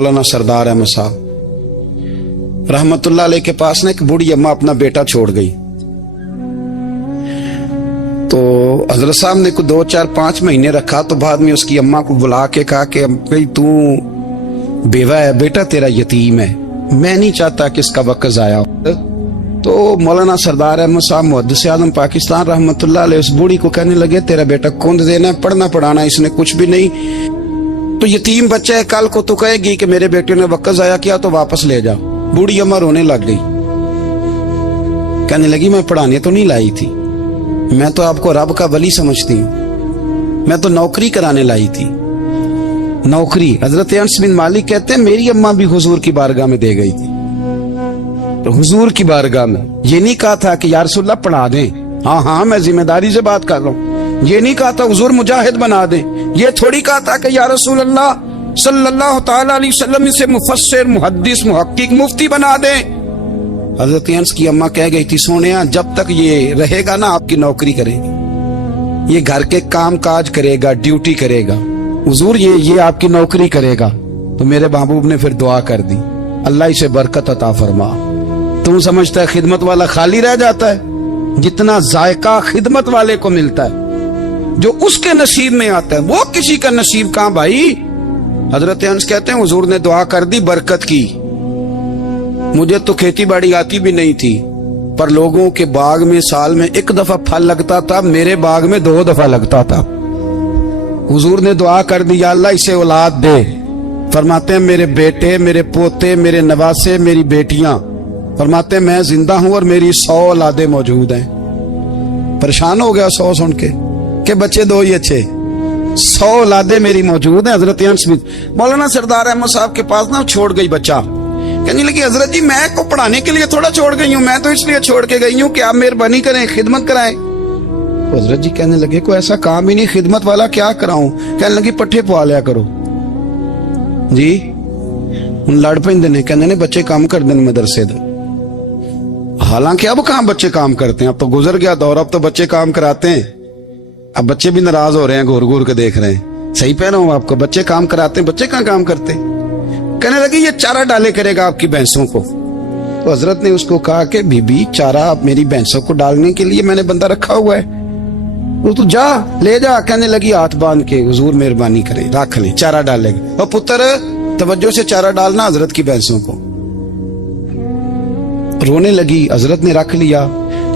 मौलाना सरदार अहमद साहब रहमतुल्लाह अलैह के पास ना एक बूढ़ी अम्मा अपना बेटा छोड़ गई। तो हजरत साहब ने को 2, 4, 5 महीने रखा। तो बाद में उसकी अम्मा को बुला के कहा कि भाई तू बेवा है, बेटा तेरा यतीम है, मैं नहीं चाहता कि इसका वक्त जाया हो। तो मौलाना सरदार अहमद साहब मुहद्दिस आज़म पाकिस्तान रहमतुल्लाह अलैह उस बूढ़ी को कहने लगे तेरा बेटा कौन देना है, पढ़ना पढ़ाना इसने कुछ भी नहीं, तो यतीम बच्चा है, कल को तो कहेगी कि मेरे बेटे ने वक्त जाया किया तो वापस ले जा। बूढ़ी अम्मा रोने लग गई, कहने लगी मैं पढ़ाने तो नहीं लाई थी, मैं तो आपको रब का वली समझती हूँ, मैं तो नौकरी कराने लाई थी। नौकरी हजरत अनस बिन मालिक कहते हैं मेरी अम्मा भी हुजूर की बारगाह में दे गई थी। तो हुजूर की बारगाह में ये नहीं कहा था कि या रसूलल्लाह पढ़ा दें, हाँ हाँ मैं जिम्मेदारी से बात कर रहा हूँ, ये नहीं कहा था हुजूर मुजाहिद बना दें, ये थोड़ी कहा था कि या रसूलल्लाह सल्लल्लाहु तआला अलैहि वसल्लम इसे मुफस्सिर मुहद्दिस मुहक्किक मुफ्ती बना दें। हजरत अनस की अम्मा कह गई थी सोनिया जब तक ये रहेगा ना आपकी नौकरी करेगी, ये घर के काम काज करेगा, ड्यूटी करेगा, हुजूर ये आपकी नौकरी करेगा। तो मेरे महबूब ने फिर दुआ कर दी अल्लाह इसे बरकत अता फरमा। तुम समझता है खिदमत वाला खाली रह जाता है? जितना जायका खिदमत वाले को मिलता है, जो उसके नसीब में आता है, वो किसी का नसीब कहां भाई। हजरत अनस कहते हैं हुजूर ने दुआ कर दी बरकत की। मुझे तो खेती बाड़ी आती भी नहीं थी, पर लोगों के बाग में साल में 1 दफा फल लगता था, मेरे बाग में 2 दफा लगता था। हुजूर ने दुआ कर दी या अल्लाह इसे औलाद दे। फरमाते हैं मेरे बेटे, मेरे पोते, मेरे नवासे, मेरी बेटियां, फरमाते हैं मैं जिंदा हूं और मेरी 100 औलादे मौजूद हैं। परेशान हो गया 100 सुन के बच्चे 2 ही अच्छे, 100 औलादे मेरी मौजूद हैं। हजरत अनस मौलाना सरदार अहमद साहब के पास ना छोड़ गई बच्चा, कहने लगी हजरत जी मैं को पढ़ाने के लिए थोड़ा छोड़ गई हूँ, मैं तो इसलिए छोड़ के गई हूँ कि आप मेहरबानी करें खिदमत कराएं। हजरत जी कहने लगे कोई ऐसा काम ही नहीं, खिदमत वाला क्या कराऊं। कहने लगी पट्ठे पवा लिया करो जी। ਹੁਣ ਲੜ ਪੈਂਦੇ ਨੇ, कहने ने बच्चे काम कर दें मदरसे दा। हालांकि अब कहाँ बच्चे काम करते हैं, अब तो गुजर गया दौर, अब तो बच्चे काम कराते हैं। अब बच्चे भी नाराज हो रहे हैं, घूर घूर के देख रहे हैं। सही कह रहा हूँ आपको, बच्चे काम कराते हैं, बच्चे कहाँ काम करते। कहने लगी ये चारा डाले करेगा आपकी भैंसों को। तो हजरत ने उसको कहा कि बीबी चारा मेरी भैंसों को डालने के लिए मैंने बंदा रखा हुआ है, तू जा ले जा। कहने लगी हाथ बांध के हुजूर मेहरबानी करे रख ले, चारा डालेगा। और पुत्र तवज्जो से चारा डालना हजरत की भैंसों को। रोने लगी, हजरत ने रख लिया,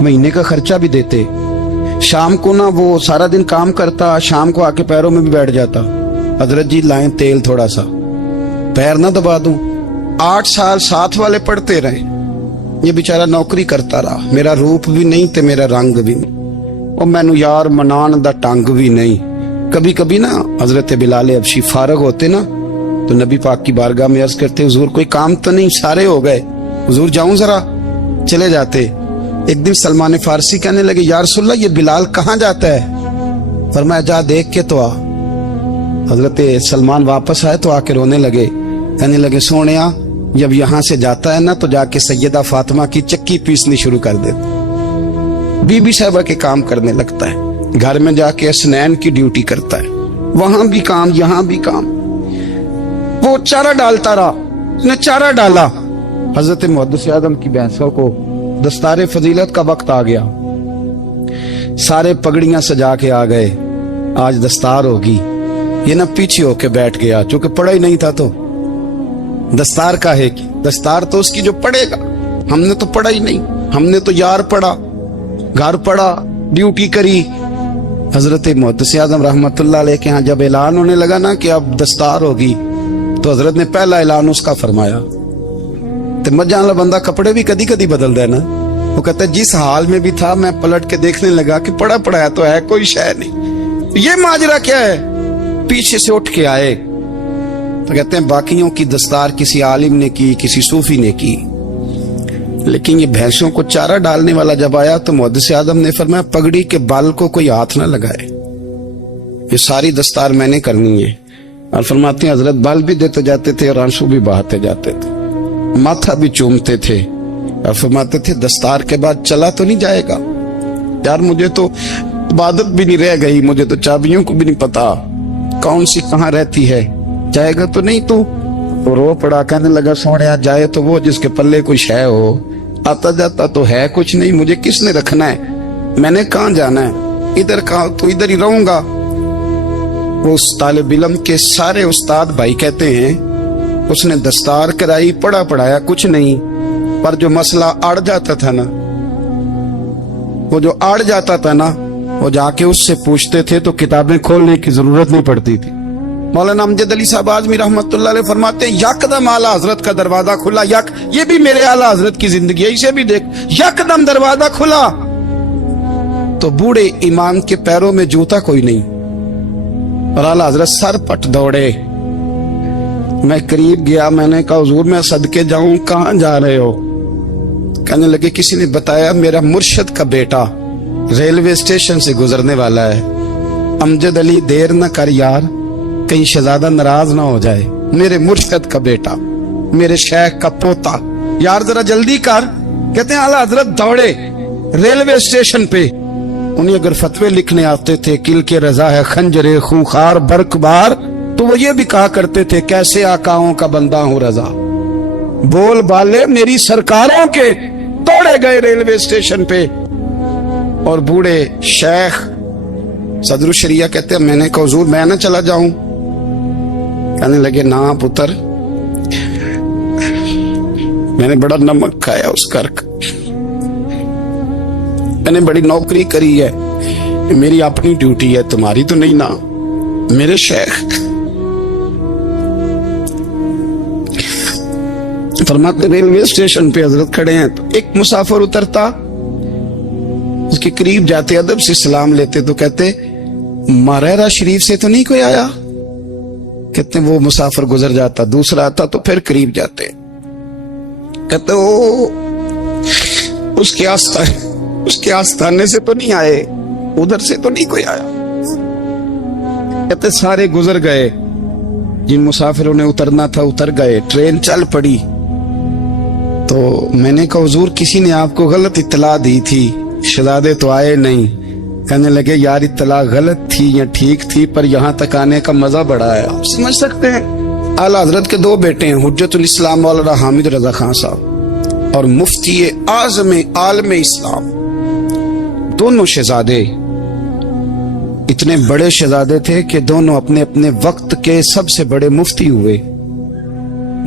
महीने का खर्चा भी देते। शाम को ना वो सारा दिन काम करता, शाम को आके पैरों में भी बैठ जाता, हजरत जी लाएं तेल थोड़ा सा, पैर ना दबा दूं। 8 साल साथ वाले पढ़ते रहे, ये बेचारा नौकरी करता रहा, मेरा रूप भी नहीं ते मेरा रंग भी नहीं, और मैनू यार मनान दा टंग भी नहीं। कभी कभी ना हजरत बिलाल हबशी फारग होते ना तो नबी पाक की बारगाह में अर्ज करते हुजूर कोई काम तो नहीं, सारे हो गए, हुजूर जाऊं जरा, चले जाते। एक दिन सलमान फारसी कहने लगे या रसूलल्लाह ये बिलाल कहाँ जाता है। फरमाया जा देख के तो आ। हजरत सलमान वापस आए तो आके रोने लगे, कहने लगे सोनिया जब यहाँ से जाता है ना तो जाके सैयदा फातिमा की चक्की पीसनी शुरू कर दे, बीबी साहबा के काम करने लगता है, घर में जाके स्नैन की ड्यूटी करता है, वहां भी काम यहाँ भी काम। वो चारा डालता रहा, उसने चारा डाला। हजरत मुहद्दिस आज़म की भैंसों को दस्तारे फजीलत का वक्त आ गया, सारे पगड़ियां सजा के आ गए, आज दस्तार होगी। ये ना पीछे होके बैठ गया, चूंकि पढ़ा ही नहीं था तो दस्तार का है कि दस्तार तो उसकी जो पढ़ेगा, हमने तो पढ़ा ही नहीं, हमने तो यार पढ़ा, घर पढ़ा, ड्यूटी करी। हजरत मुहद्दिस आज़म रहमतुल्लाह अलैह के यहाँ जब ऐलान होने लगा ना कि अब दस्तार होगी, तो हजरत ने पहला ऐलान उसका फरमाया। तो मजा वाला बंदा कपड़े भी कदी कदी बदल देना, वो कहता है जिस हाल में भी था मैं पलट के देखने लगा कि पड़ा पड़ा तो है, कोई शय नहीं, ये माजरा क्या है। पीछे से उठ के आए तो कहते हैं बाकियों की दस्तार किसी आलिम ने की, किसी सूफी ने की, लेकिन ये भैंसों को चारा डालने वाला जब आया तो मुहद्दिस आज़म ने फरमाया पगड़ी के बाल को कोई हाथ ना लगाए, ये सारी दस्तार मैंने करनी है। और फरमाते हैं हजरत बाल भी देते जाते थे और आंसू भी बहाते जाते थे, माथा भी चूमते थे, और फरमाते थे दस्तार के बाद चला तो नहीं जाएगा यार, मुझे तो इबादत भी नहीं रह गई, मुझे तो चाबियों को भी नहीं पता कौन सी कहाँ रहती है, जाएगा तो नहीं तू। वो रो पड़ा, कहने लगा सोने जाए तो वो जिसके पल्ले कोई शय हो, आता जाता तो है कुछ नहीं, मुझे किसने रखना है, मैंने कहाँ जाना है, इधर कहा तो इधर ही रहूंगा। वो उस तालिब इल्म के सारे उस्ताद भाई कहते हैं उसने दस्तार कराई, पढ़ा पढ़ाया कुछ नहीं, पर जो मसला अड़ जाता था ना, वो जो अड़ जाता था ना, वो जाके उससे पूछते थे तो किताबें खोलने की जरूरत नहीं पड़ती थी। मौलाना अमजद अली साहब आजमी रहमतुल्लाह अलैह फरमाते हैं यकदम आला हजरत का दरवाजा खुला, ये भी मेरे आला हजरत की जिंदगी है, इसे भी देख, यकदम दरवाजा खुला तो बूढ़े इमाम के पैरों में जूता कोई नहीं, और आला हजरत सर पट दौड़े। मैं करीब गया, मैंने कहा हुजूर मैं सदके जाऊं, कहां जा रहे हो? कहने लगे किसी ने बताया मेरा मुर्शद का बेटा रेलवे स्टेशन से गुजरने वाला है, अमजद अली देर न कर यार, कहीं शहजादा नाराज ना हो जाए, मेरे मुर्शद का बेटा, मेरे शेख का पोता, यार जरा जल्दी कर। कहते हैं आला हजरत दौड़े रेलवे स्टेशन पे। उन्हें अगर फतवे लिखने आते थे किल के रजा है खंजरे खूंखार बरकबार, तो वो ये भी कहा करते थे कैसे आकाओं का बंदा हूं रजा, बोल बाले मेरी सरकारों के। दौड़े गए रेलवे स्टेशन पे, और बूढ़े शेख सदरुल शरिया कहते हैं मैंने कहा हुजूर मैं ना चला जाऊं? कहने लगे ना पुत्र, मैंने बड़ा नमक खाया उस घर का, मैंने बड़ी नौकरी करी है, मेरी अपनी ड्यूटी है, तुम्हारी तो नहीं ना। मेरे शेख फरमाते रेलवे स्टेशन पे हजरत खड़े हैं, तो एक मुसाफिर उतरता, उसके करीब जाते अदब से सलाम लेते तो कहते मारेरा शरीफ से तो नहीं कोई आया? कहते वो मुसाफिर गुजर जाता, दूसरा आता तो फिर करीब जाते, कहते ओ उसके आस्थाने से तो नहीं आए, उधर से तो नहीं कोई आया। कहते सारे गुजर गए, जिन मुसाफिरों ने उतरना था उतर गए, ट्रेन चल पड़ी। तो मैंने कहा हुजूर किसी ने आपको गलत इत्तला दी थी, शहजादे तो आए नहीं। कहने लगे यार इत्तला गलत थी या ठीक थी, पर यहाँ तक आने का मजा बड़ा है, आप समझ सकते हैं। आला हजरत के दो बेटे हैं, हुज्जतुल इस्लाम मौलाना हामिद रजा खान साहब और मुफ्ती आज़म आलम इस्लाम। दोनों शहजादे इतने बड़े शहजादे थे कि दोनों अपने अपने वक्त के सबसे बड़े मुफ्ती हुए।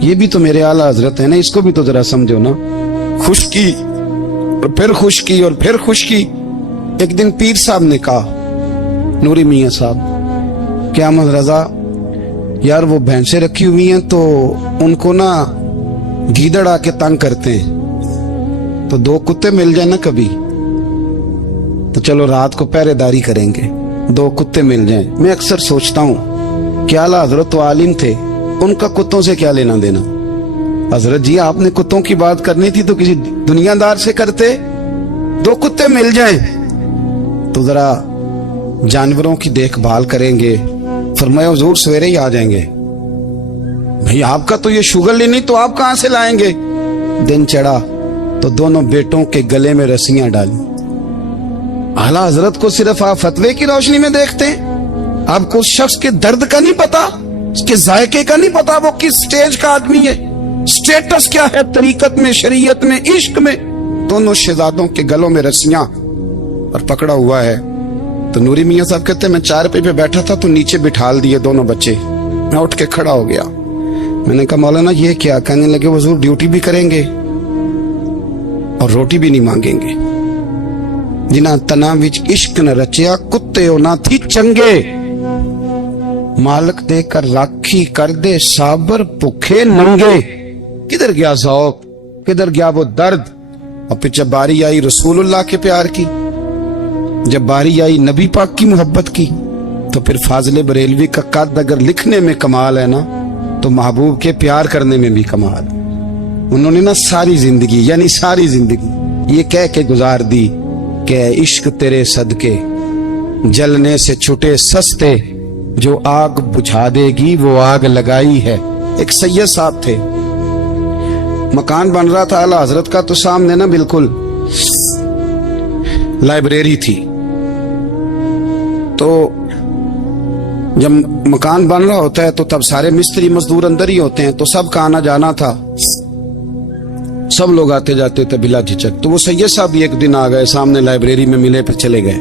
ये भी तो मेरे आला हजरत है ना, इसको भी तो जरा समझो ना। खुशकी और फिर खुशकी और फिर खुशकी। एक दिन पीर साहब ने कहा नूरी मियाँ साहब क्या अहमद रजा यार वो भैंसे रखी हुई हैं तो उनको ना गीदड़ आके तंग करते हैं, तो दो कुत्ते मिल जाए ना कभी, तो चलो रात को पहरेदारी करेंगे, दो कुत्ते मिल जाएं। मैं अक्सर सोचता हूँ क्या आला हजरत तो आलिम थे, उनका कुत्तों से क्या लेना देना। हजरत जी आपने कुत्तों की बात करनी थी तो किसी दुनियादार से करते, दो कुत्ते मिल जाएं तो जरा जानवरों की देखभाल करेंगे। फरमाया हुजूर सवेरे ही आ जाएंगे। भाई आपका तो ये शुगर नहीं, तो आप कहां से लाएंगे? दिन चढ़ा तो दोनों बेटों के गले में रस्सियां डाली। आला हजरत को सिर्फ आप फतवे की रोशनी में देखते हैं, आपको उस शख्स के दर्द का नहीं पता, उसके जायके का नहीं पता, वो किस स्टेज का आदमी है, स्टेटस क्या है तरीकत में, शरीयत में, इश्क में। दोनों शहजादों के गलों में रस्सियां और पकड़ा हुआ है। तो नूरी मियाँ साहब कहते हैं मैं चारपाई पे बैठा था तो नीचे बिठाल दिए दोनों बच्चे। मैं उठ के खड़ा हो गया, मैंने कहा मौलाना ये क्या? कहने लगे हुजूर ड्यूटी भी करेंगे और रोटी भी नहीं मांगेंगे। जिन्हां तना विच इश्क न रचिया कुत्ते हो ना थी चंगे, मालक देकर राखी कर दे साबर भुखे नंगे। किधर गया ज़ौक़, किधर गया वो दर्द? और फिर जब बारी आई रसूलुल्लाह के प्यार की, जब बारी आई नबी पाक की मोहब्बत की, तो फिर फाजिल बरेलवी का कद अगर लिखने में कमाल है ना, तो महबूब के प्यार करने में भी कमाल। उन्होंने ना सारी जिंदगी यानी सारी जिंदगी ये कह के गुजार दी कि इश्क तेरे सदके जलने से छुटे सस्ते, जो आग बुझा देगी वो आग लगाई है। एक सैयद साहब थे, मकान बन रहा था आला हजरत का, तो सामने ना बिल्कुल लाइब्रेरी थी। तो جب مکان بن رہا ہوتا ہے تو تب سارے مستری مزدور اندر ہی ہوتے ہیں، تو سب کا آنا جانا تھا، سب لوگ آتے جاتے تھے بلا جھجک. تو وہ سید صاحب بھی ایک دن آ گئے، سامنے لائبریری میں ملے، پھر چلے گئے.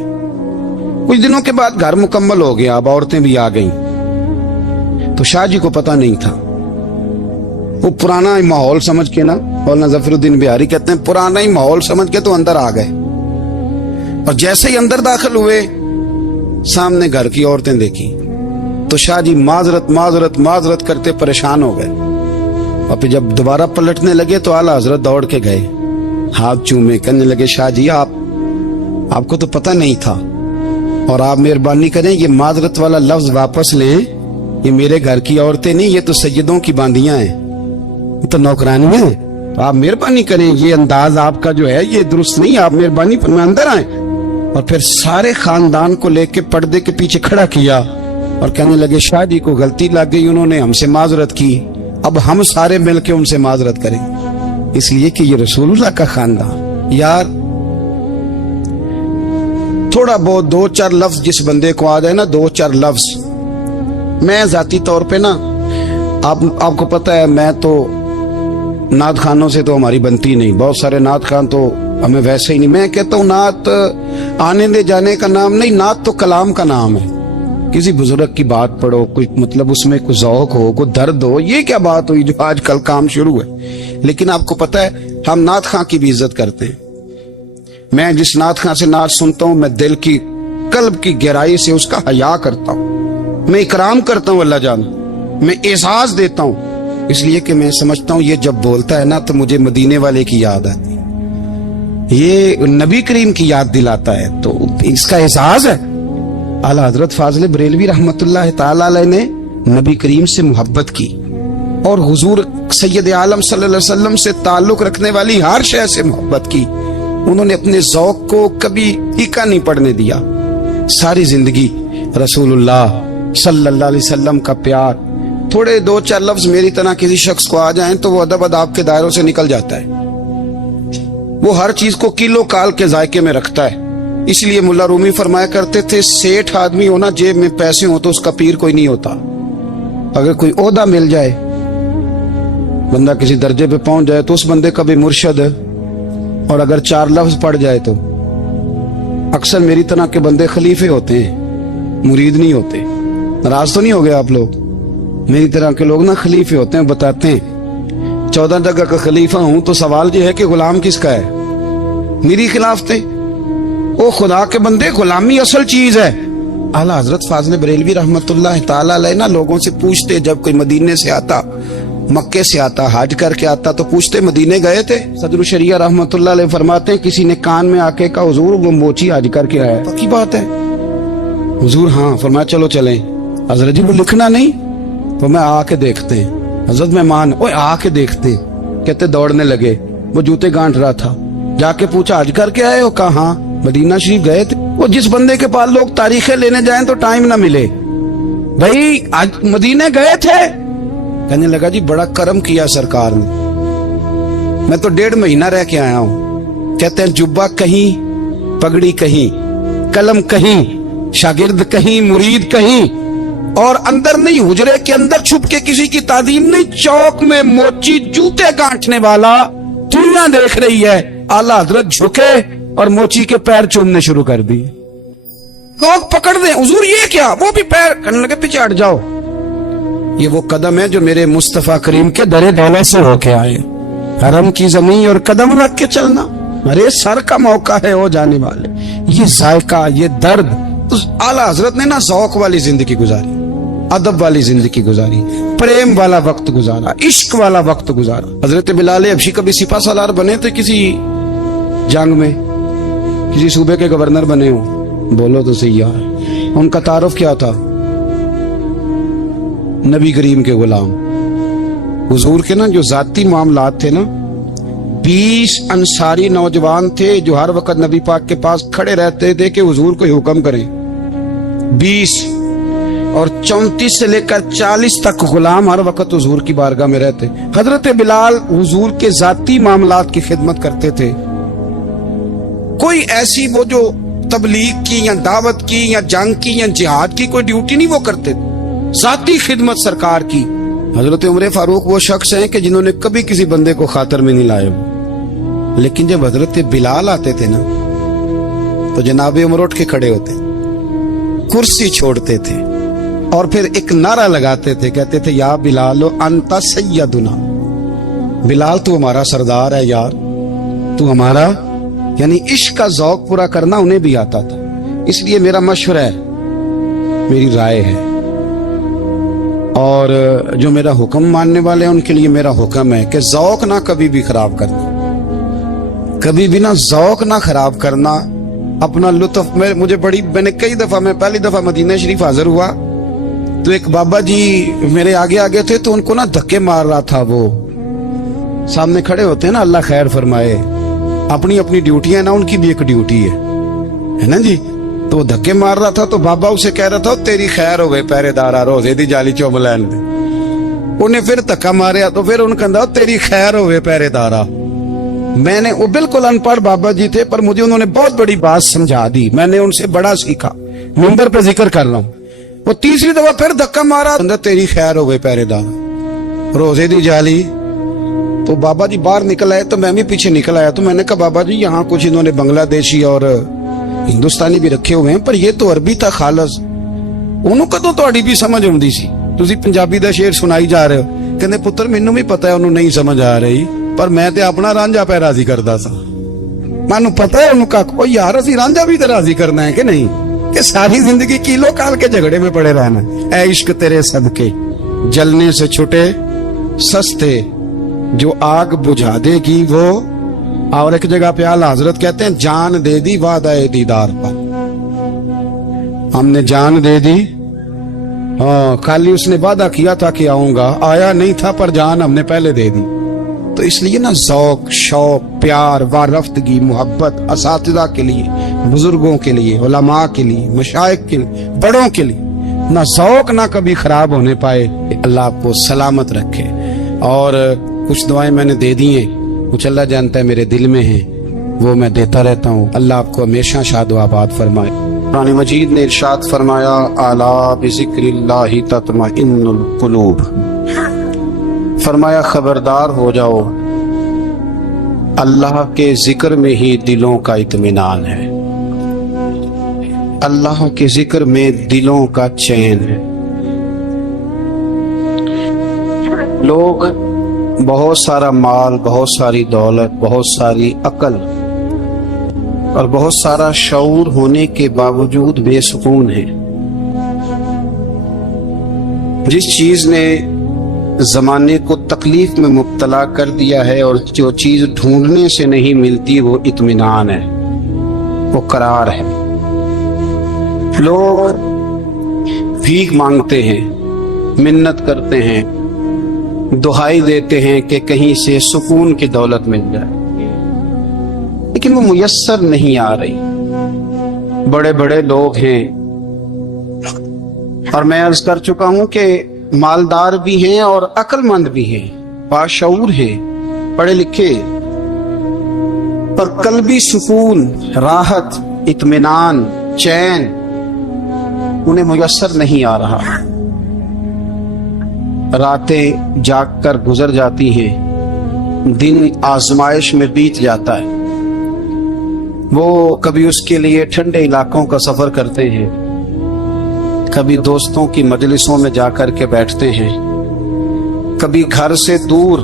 کچھ دنوں کے بعد گھر مکمل ہو گیا، اب عورتیں بھی آ گئیں. تو شاہ جی کو پتہ نہیں تھا. وہ پرانا ہی ماحول سمجھ کے نا، مولانا ظفر الدین بہاری کہتے ہیں پرانا ہی ماحول سمجھ کے تو اندر آ گئے. اور جیسے ہی اندر داخل ہوئے سامنے گھر کی عورتیں دیکھی تو شاہ جی معذرت معذرت معذرت کرتے پریشان ہو گئے. اور پھر جب دوبارہ پلٹنے لگے تو اعلیٰ حضرت دوڑ کے گئے، ہاتھ چومے، کہنے لگے شاہ جی آپ کو تو پتہ نہیں تھا، اور آپ مہربانی کریں یہ معذرت والا لفظ واپس لیں. یہ میرے گھر کی عورتیں نہیں، یہ تو سیدوں کی باندیاں ہیں، یہ تو نوکرانی ہیں. آپ مہربانی کریں، یہ انداز آپ کا جو ہے یہ درست نہیں، آپ مہربانی فرمائیں اندر آئیں. اور پھر سارے خاندان کو لے کے پردے کے پیچھے کھڑا کیا اور کہنے لگے شاہ جی کو غلطی لگ گئی، انہوں نے ہم سے معذرت کی، اب ہم سارے مل کے ان سے معذرت کریں، اس لیے کہ یہ رسول اللہ کا خاندان. یار تھوڑا بہت دو چار لفظ جس بندے کو آ جائے نا، دو چار لفظ. میں ذاتی طور پہ نا آپ کو پتہ ہے میں تو نعت خانوں سے تو ہماری بنتی نہیں، بہت سارے نعت خان تو ہمیں ویسے ہی نہیں. میں کہتا ہوں نعت آنے دے جانے کا نام نہیں، نعت تو کلام کا نام ہے. کسی بزرگ کی بات پڑھو، کوئی مطلب اس میں کوئی ذوق ہو، کوئی درد ہو. یہ کیا بات ہوئی جو آج کل کام شروع ہے؟ لیکن آپ کو پتہ ہے ہم نعت خان کی بھی عزت کرتے ہیں. میں جس نعت خان سے نعت سنتا ہوں میں دل کی قلب کی گہرائی سے اس کا حیا کرتا ہوں، میں اکرام کرتا ہوں، اللہ جان میں اعزاز دیتا ہوں، اس لیے کہ میں سمجھتا ہوں یہ جب بولتا ہے نا تو مجھے مدینے والے کی یاد آتی ہے، یہ نبی کریم کی یاد دلاتا ہے، تو اس کا اعزاز ہے. اعلیٰ حضرت فاضل بریلوی رحمت اللہ تعالی علیہ نے نبی کریم سے محبت کی اور حضور سید عالم صلی اللہ علیہ وسلم سے تعلق رکھنے والی ہر شے سے محبت کی. انہوں نے اپنے ذوق کو کبھی پھیکا نہیں پڑنے دیا. ساری زندگی رسول اللہ صلی اللہ علیہ وسلم کا پیار. تھوڑے دو چار لفظ میری طرح کسی شخص کو آ جائیں تو وہ ادب اداب کے دائروں سے نکل جاتا ہے. وہ ہر چیز کو کلو کال کے ذائقے میں رکھتا ہے. اس لیے ملا رومی فرمایا کرتے تھے سیٹھ آدمی ہونا جیب میں پیسے ہوں تو اس کا پیر کوئی نہیں ہوتا. اگر کوئی عہدہ مل جائے، بندہ کسی درجے پہ پہنچ جائے تو اس بندے کا بھی مرشد، اور اگر چار لفظ پڑھ جائے تو اکثر میری طرح کے بندے خلیفے ہوتے ہیں، مرید نہیں ہوتے. ناراض تو نہیں ہو گئے آپ لوگ؟ میری طرح کے لوگ نا خلیفے ہوتے ہیں، بتاتے ہیں 14 جگہ کا خلیفہ ہوں تو سوال یہ ہے کہ غلام کس کا ہے؟ میری خلافتیں. او خدا کے بندے، غلامی اصل چیز ہے. اعلیٰ حضرت فاضل بریلوی رحمت اللہ تعالی علیہ نا لوگوں سے پوچھتے، جب کوئی مدینے سے آتا، مکے سے آتا، حج کر کے آتا تو پوچھتے مدینے گئے تھے؟ صدر الشریعہ رحمت اللہ علیہ فرماتے ہیں کسی نے کان میں آ کے کہا حضور وہ موچی حج کر کے آیا. پکی بات ہے حضور؟ ہاں. فرمایا چلو چلیں. حضرت جی وہ لکھنا نہیں؟ تو میں آ کے دیکھتے ہیں. حضرت مہمان اوے آ کے دیکھتے ہیں. کہتے دوڑنے لگے، وہ جوتے گانٹ رہا تھا. جا کے پوچھا حج کر کے آئے ہو؟ کہا ہاں. مدینہ شریف گئے تھے؟ وہ جس بندے کے پاس لوگ تاریخیں لینے جائیں تو ٹائم نہ ملے، بھائی آج مدینے گئے تھے؟ کہنے لگا جی بڑا کرم کیا سرکار نے، میں تو 1.5 مہینہ رہ کے آیا ہوں. کہتے ہیں جبہ کہیں، پگڑی کہیں، قلم کہیں، شاگرد کہیں، مرید کہیں، اور اندر نہیں، حجرے کے اندر چھپ کے کسی کی تعظیم نہیں، چوک میں موچی جوتے گانٹنے والا دنیا دیکھ رہی ہے. اعلیٰ حضرت جھکے اور موچی کے پیر چومنے شروع کر دی. لوگ پکڑ دیں حضور یہ کیا، وہ بھی پیر کرنے لگے پیچھے ہٹ جاؤ. یہ وہ قدم ہے جو میرے مصطفیٰ کریم کے در دولت سے ہو کے آئے. حرم کی زمین اور قدم رکھ کے چلنا، ارے سر کا موقع ہے ہو جانے والے. یہ ذائقہ، یہ درد. اعلیٰ حضرت نے نا ذوق والی زندگی گزاری، ادب والی زندگی گزاری، پریم والا وقت گزارا، عشق والا وقت گزارا. حضرت بلال حبشی کبھی سپاہ سالار بنے تھے کسی جنگ میں، کسی صوبے کے گورنر بنے ہوں؟ بولو تو صحیح یار. ان کا تعارف کیا تھا؟ نبی کریم کے غلام. حضور کے نا جو ذاتی معاملات تھے نا، 20 انصاری نوجوان تھے جو ہر وقت نبی پاک کے پاس کھڑے رہتے تھے کہ حضور کو حکم کریں. 20 اور 34 سے لے کر 40 تک غلام ہر وقت حضور کی بارگاہ میں رہتے. حضرت بلال حضور کے ذاتی معاملات کی خدمت کرتے تھے. کوئی ایسی وہ جو تبلیغ کی یا دعوت کی یا جنگ کی یا جہاد کی کوئی ڈیوٹی نہیں وہ کرتے تھے. ذاتی خدمت سرکار کی. حضرت عمر فاروق وہ شخص ہیں کہ جنہوں نے کبھی کسی بندے کو خاطر میں نہیں لائے. لیکن جب حضرت بلال آتے تھے نا تو جناب عمر اٹھ کے کھڑے ہوتے, کرسی چھوڑتے تھے اور پھر ایک نعرہ لگاتے تھے, کہتے تھے یا بلال انت سیدنا, بلال تو ہمارا سردار ہے یار, تو ہمارا. یعنی عشق کا ذوق پورا کرنا انہیں بھی آتا تھا. اس لیے میرا مشورہ ہے, میری رائے ہے, اور جو میرا حکم ماننے والے ہیں ان کے لیے میرا حکم ہے کہ ذوق نہ کبھی بھی خراب کرنا, کبھی بھی نہ ذوق نہ خراب کرنا, اپنا لطف. میں نے کئی دفعہ, میں پہلی دفعہ مدینہ شریف حاضر ہوا تو ایک بابا جی میرے آگے آگے تھے, تو ان کو نا دھکے مار رہا تھا. وہ سامنے کھڑے ہوتے ہیں نا, اللہ خیر فرمائے, اپنی اپنی ڈیوٹیاں نا, ان کی بھی ایک ڈیوٹی ہے نا جی. تو وہ دھکے مار رہا تھا تو بابا اسے کہہ رہا تھا تیری خیر ہوئے پہرے دارا روزے دی جالی چوملین دے. انہیں پھر دھکا ماریا تو پھر ان کہا تیری خیر ہوئے پہرے دارا. میں نے, وہ بالکل ان پڑھ بابا جی تھے پر مجھے انہوں نے بہت بڑی بات سمجھا دی, میں نے ان سے بڑا سیکھا. منبر پہ ذکر کر رہا ہوں. وہ تیسری دفعہ پھر دھکا مارا, تیری خیر ہوئے پہرے دارا روزے دی جالی. تو بابا جی باہر نکل آئے تو میں بھی پیچھے نکل آیا. تو میں نے کہا بابا جی یہاں کچھ انہوں نے بنگلہ دیشی اور ہندوستانی بھی رکھے ہوئے ہیں, پر یہ تو عربی تھا خالص. انہوں کدوں تہاڈی بھی سمجھ آؤندی سی, تسی پنجابی دا شعر سنائی جا رہے ہو. کہندے پتر مینوں بھی پتا ہے انہوں نہیں سمجھ آ رہی, پر میں تے اپنا رانجھا پہ راضی کردا سا. مینوں پتا ہے انہوں کا او یار اسی رانجھا بھی تے راضی کرنا ہے کہ نہیں, کہ ساری زندگی کیلو کال کے جھگڑے میں پڑے رہنا. اے عشق تیرے صدقے جلنے سے چھٹے سستے, جو آگ بجھا دے گی وہ. اور ایک جگہ پہ اعلیٰ حضرت کہتے ہیں جان دے دی وعدہ دیدار پر, ہم نے جان دے دی. ہاں خالی اس نے وعدہ کیا تھا کہ آؤں گا, آیا نہیں تھا, پر جان ہم نے پہلے دے دی. تو اس لیے نا ذوق, شوق, پیار, وارفتگی, محبت اساتذہ کے لیے, بزرگوں کے لیے, علماء کے لیے, مشائخ کے لیے, بڑوں کے لیے نہ ذوق نہ کبھی خراب ہونے پائے. اللہ آپ کو سلامت رکھے. اور کچھ دعائیں میں نے دے دی ہیں, کچھ اللہ جانتا ہے میرے دل میں ہیں, وہ میں دیتا رہتا ہوں. اللہ آپ کو ہمیشہ شاد و آباد فرمائے. قرآن مجید نے ارشاد فرمایا الا بذکر اللہ تطمئن القلوب, فرمایا خبردار ہو جاؤ اللہ کے ذکر میں ہی دلوں کا اطمینان ہے, اللہ کے ذکر میں دلوں کا چین ہے. لوگ بہت سارا مال, بہت ساری دولت, بہت ساری عقل اور بہت سارا شعور ہونے کے باوجود بے سکون ہیں. جس چیز نے زمانے کو تکلیف میں مبتلا کر دیا ہے اور جو چیز ڈھونڈنے سے نہیں ملتی وہ اطمینان ہے, وہ قرار ہے. لوگ بھیک مانگتے ہیں, منت کرتے ہیں, دہائی دیتے ہیں کہ کہیں سے سکون کی دولت مل جائے, لیکن وہ میسر نہیں آ رہی. بڑے بڑے لوگ ہیں اور میں عرض کر چکا ہوں کہ مالدار بھی ہیں اور عقل مند بھی ہیں, باشعور ہیں, پڑھے لکھے, پر قلبی سکون, راحت, اطمینان, چین انہیں میسر نہیں آ رہا. راتیں جاگ کر گزر جاتی ہیں, دن آزمائش میں بیت جاتا ہے. وہ کبھی اس کے لیے ٹھنڈے علاقوں کا سفر کرتے ہیں, کبھی دوستوں کی مجلسوں میں جا کر کے بیٹھتے ہیں, کبھی گھر سے دور